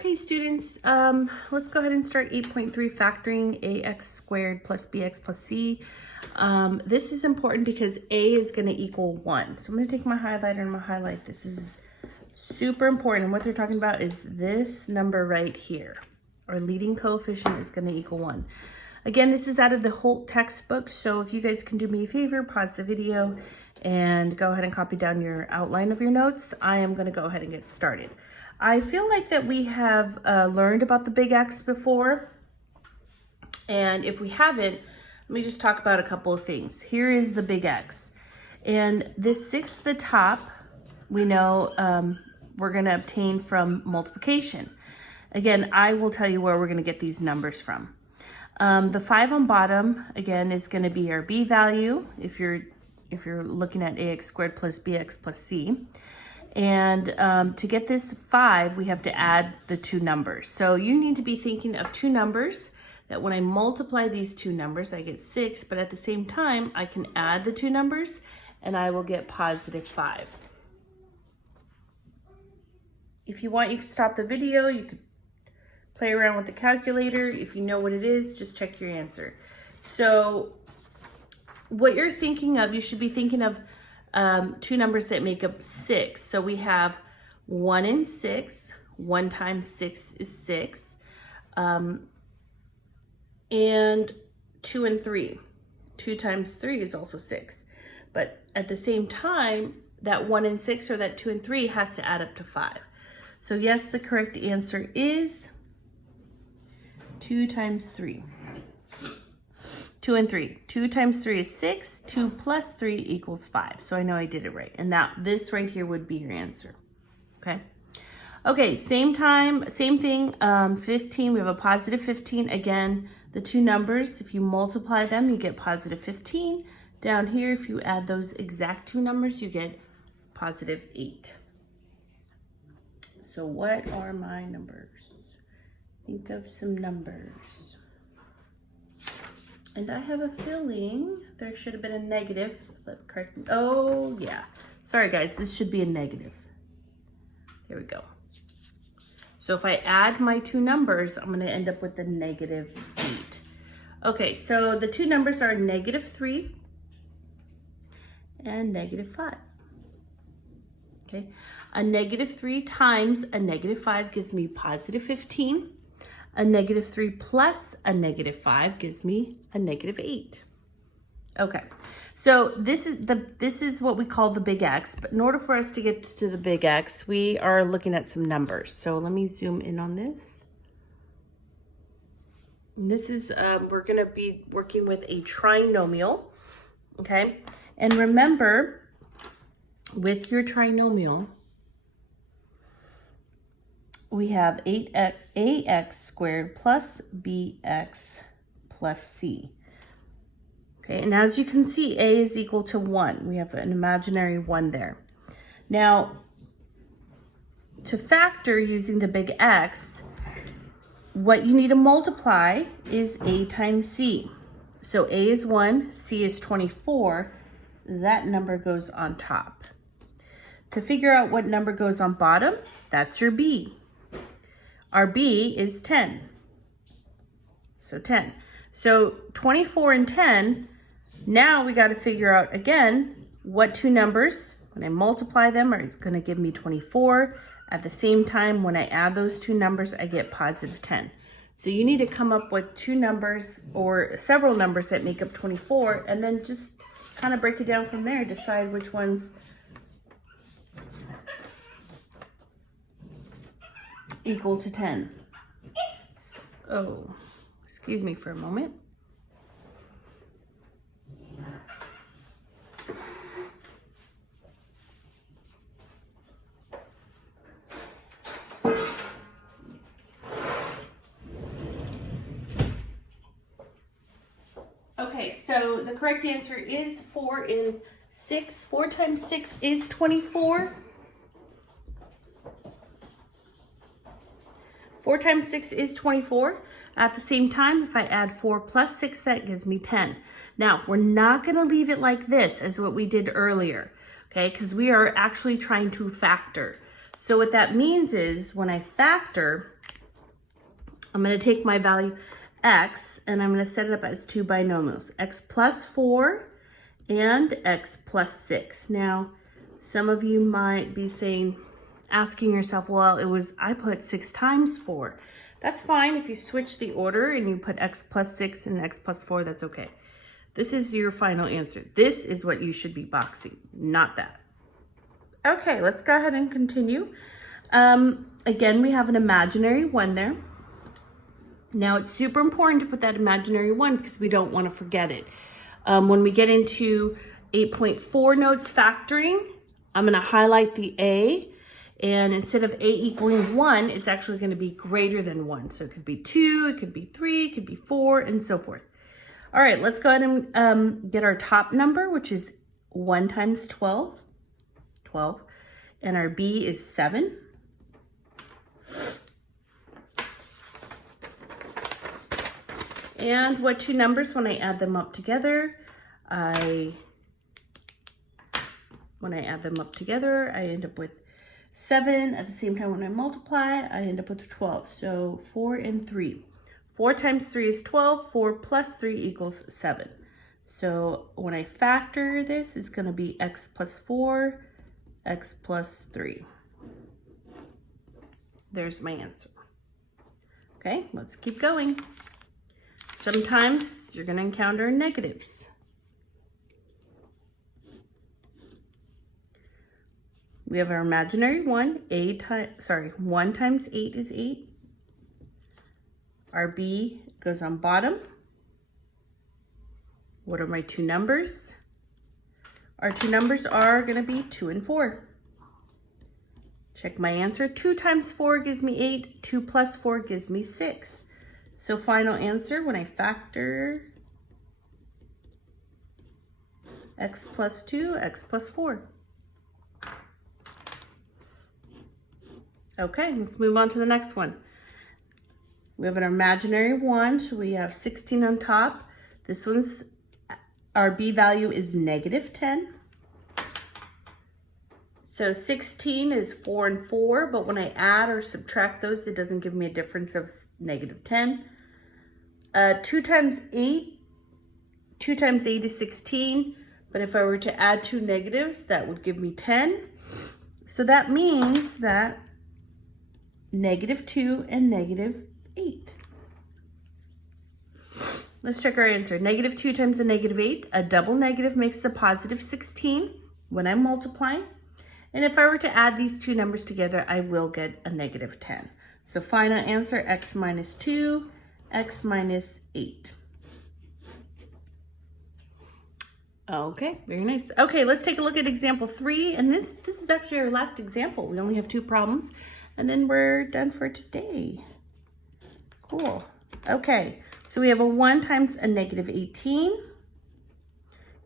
Okay, students, let's go ahead and start 8.3 factoring ax squared plus bx plus c. This is important because a is going to equal 1. So I'm going to take my highlighter and I'm going to highlight. This is super important. And what they're talking about is this number right here. Our leading coefficient is going to equal 1. Again, this is out of the Holt textbook. So if you guys can do me a favor, pause the video and go ahead and copy down your outline of your notes. I am going to go ahead and get started. I feel like that we have learned about the big X before. And if we haven't, let me just talk about a couple of things. Here is the big X. And this 6 at the top, we know we're going to obtain from multiplication. Again, I will tell you where we're going to get these numbers from. The 5 on bottom, again, is going to be our B value if you're looking at ax squared plus bx plus c. And to get this 5, we have to add the 2 numbers. So you need to be thinking of 2 numbers that when I multiply these 2 numbers, I get 6, but at the same time, I can add the 2 numbers and I will get positive 5. If you want, you can stop the video. You could play around with the calculator. If you know what it is, just check your answer. So what you're thinking of, you should be thinking of 2 numbers that make up 6. So we have 1 and 6. 1 times 6 is 6. And 2 and 3. 2 times 3 is also 6. But at the same time, that 1 and 6 or that 2 and 3 has to add up to 5. So yes, the correct answer is 2 times 3. 2 and 3. 2 times 3 is 6. 2 plus 3 equals 5. So I know I did it right. And this right here would be your answer. Okay. Okay, same thing. 15, we have a positive 15. Again, the 2 numbers, if you multiply them, you get positive 15. Down here, if you add those exact 2 numbers, you get positive 8. So what are my numbers? Think of some numbers. And I have a feeling there should have been a negative. Correct me. Oh, yeah. Sorry, guys. This should be a negative. There we go. So if I add my 2 numbers, I'm going to end up with a negative 8. Okay, so the 2 numbers are negative 3 and negative 5. Okay. A negative 3 times a negative 5 gives me positive 15. A negative 3 plus a negative 5 gives me a negative 8. Okay, so this is what we call the big X, but in order for us to get to the big X, we are looking at some numbers. So let me zoom in on this. And this is, we're gonna be working with a trinomial, okay? And remember, with your trinomial, we have ax squared plus bx plus c. Okay, and as you can see, a is equal to 1. We have an imaginary 1 there. Now, to factor using the big X, what you need to multiply is a times c. So a is 1, c is 24. That number goes on top. To figure out what number goes on bottom, that's your b. Our b is 10. So 10. So 24 and 10, now we got to figure out again what 2 numbers, when I multiply them, it's going to give me 24. At the same time, when I add those 2 numbers, I get positive 10. So you need to come up with 2 numbers or several numbers that make up 24 and then just kind of break it down from there, decide which ones equal to 10. Oh, excuse me for a moment. Okay, so the correct answer is 4 and 6. 4 times 6 is 24. 4 times 6 is 24. At the same time, if I add 4 plus 6, that gives me 10. Now, we're not going to leave it like this as what we did earlier, okay? Because we are actually trying to factor. So what that means is when I factor, I'm going to take my value x and I'm going to set it up as two binomials, x plus 4 and x plus 6. Now, some of you might be asking yourself, well, I put 6 times 4. That's fine. If you switch the order and you put x plus 6 and x plus 4, that's okay. This is your final answer. This is what you should be boxing, not that. Okay, let's go ahead and continue. Again, we have an imaginary 1 there. Now, it's super important to put that imaginary 1 because we don't want to forget it. When we get into 8.4 notes factoring, I'm going to highlight the A. And instead of A equaling 1, it's actually going to be greater than 1. So it could be 2, it could be 3, it could be 4, and so forth. All right, let's go ahead and get our top number, which is 1 times 12. 12. And our B is 7. And what two numbers, when I add them up together, I end up with 7. At the same time, when I multiply, I end up with 12. So 4 and 3. 4 times 3 is 12. 4 plus 3 equals 7. So when I factor this, it's going to be x plus 4, x plus 3. There's my answer. Okay, let's keep going. Sometimes you're going to encounter negatives. We have our imaginary 1. 1 times 8 is 8. Our B goes on bottom. What are my two numbers? Our two numbers are going to be 2 and 4. Check my answer. 2 times 4 gives me 8. 2 plus 4 gives me 6. So final answer, when I factor x plus 2, x plus 4. Okay, let's move on to the next one. We have an imaginary 1, so we have 16 on top. This one's, our B value is negative 10. So 16 is 4 and 4, but when I add or subtract those, it doesn't give me a difference of negative 10. 2 times 8 is 16, but if I were to add two negatives, that would give me 10. So that means that negative 2 and negative 8. Let's check our answer. Negative 2 times a negative 8. A double negative makes a positive 16 when I'm multiplying. And if I were to add these two numbers together, I will get a negative 10. So final answer, x minus 2, x minus 8. Okay, very nice. Okay, let's take a look at example 3. And this is actually our last example. We only have 2 problems. And then we're done for today. Cool. Okay, so we have a 1 times a negative 18.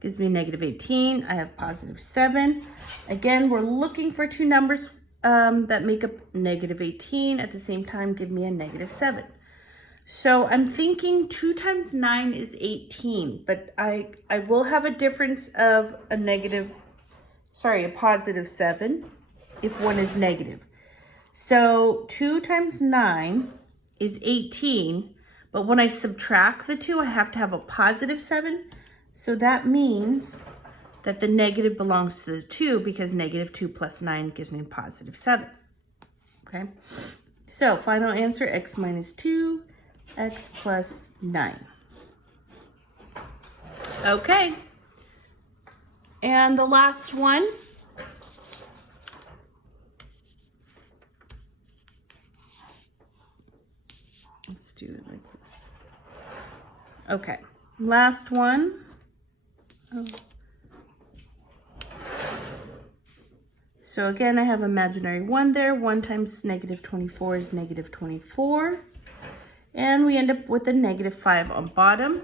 Gives me negative 18. I have positive 7. Again, we're looking for two numbers that make up negative 18. At the same time, give me a negative 7. So I'm thinking 2 times 9 is 18. But I will have a difference of a positive 7 if one is negative. So 2 times 9 is 18, but when I subtract the 2, I have to have a positive 7. So that means that the negative belongs to the 2 because negative 2 plus 9 gives me positive 7. Okay, so final answer, x minus 2, x plus 9. Okay, and the last one. Let's do it like this. Okay, last one. So again, I have imaginary 1 there. 1 times negative 24 is negative 24. And we end up with a negative 5 on bottom.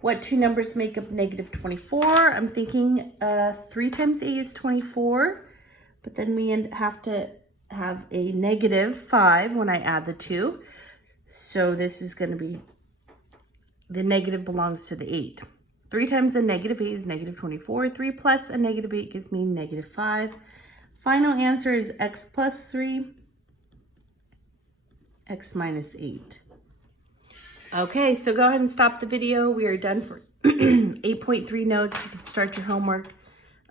What two numbers make up negative 24? I'm thinking 3 times a is 24. But then we have to have a negative 5 when I add the 2. So this is going to be, the negative belongs to the 8. 3 times a negative 8 is negative 24. 3 plus a negative 8 gives me negative 5. Final answer is x plus 3, x minus 8. Okay, so go ahead and stop the video. We are done for 8.3 notes. You can start your homework.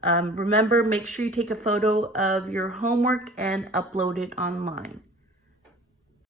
Remember, make sure you take a photo of your homework and upload it online.